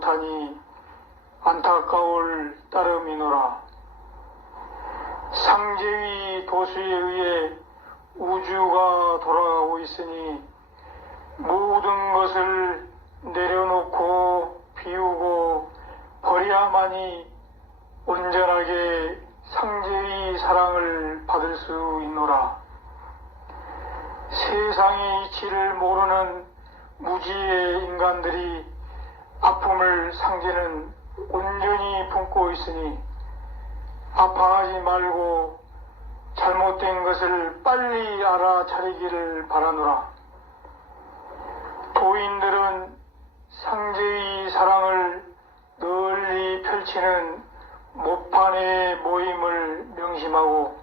못하니 안타까울 따름이노라. 상제위 도수에 의해 우주가 돌아가고 있으니 모든 것을 내려놓고 비우고 버려야만이 온전하게 상제의 사랑을 받을 수 있노라. 세상의 이치를 모르는 무지의 인간들이 아픔을 상제는 온전히 품고 있으니 아파하지 말고 잘못된 것을 빨리 알아차리기를 바라노라. 도인들은 상제의 사랑을 널리 펼치는 모판의 모임을 명심하고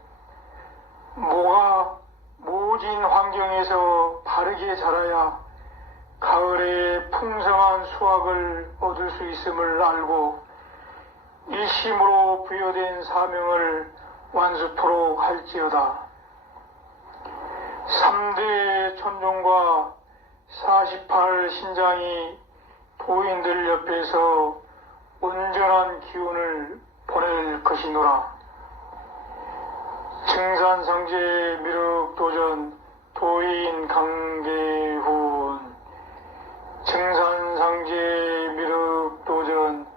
모가 모진 환경에서 바르게 자라야 가을에 풍성한 수확을 얻을 수 있음을 알고 일심으로 부여된 사명을 완수토록 할지어다. 3대 천종과 48 신장이 도인들 옆에서 온전한 기운을 보낼 것이노라. 증산성제 미륵도전 도인 강계훈 증산상제 미륵도전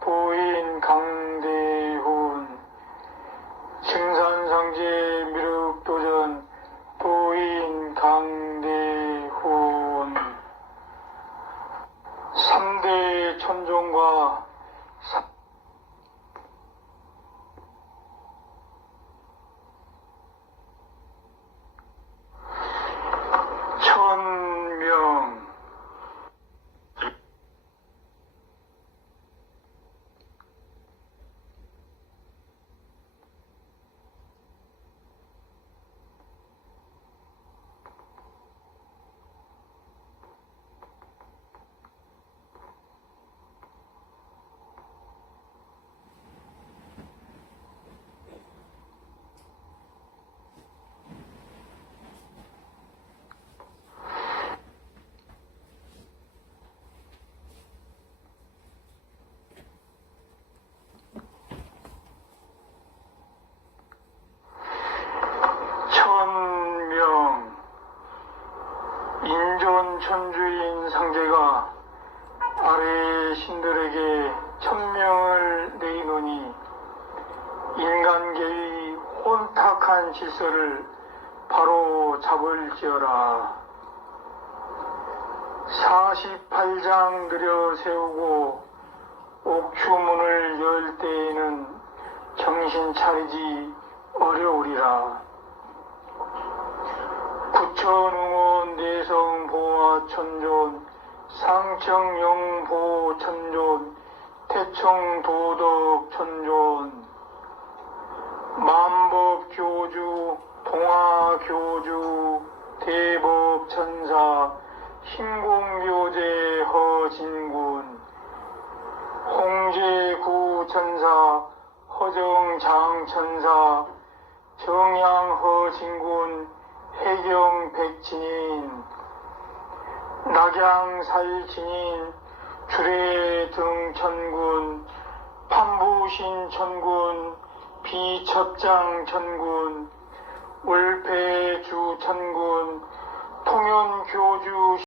도인 강대훈 증산상제 미륵도전 도인 강대훈 3대 천종과 사- 천명 천명 인존 상제가 아래 신들에게 천명을 내이노니 인간계의 혼탁한 질서를 바로 잡을지어라 48장 들여 세우고 옥추문을 열 때에는 정신 차리지 어려우리라. 구천응원 내성보화 천존 상청영보 천존 태청도덕 천존 만법교주 동화교주 대법천사 신공묘제 허진군 홍제구천사 허정장천사 정양허진군 해경 백진인 낙양 살진인 주례 등 천군 판부신천군 비첩장 천군 울패주 천군 통연교주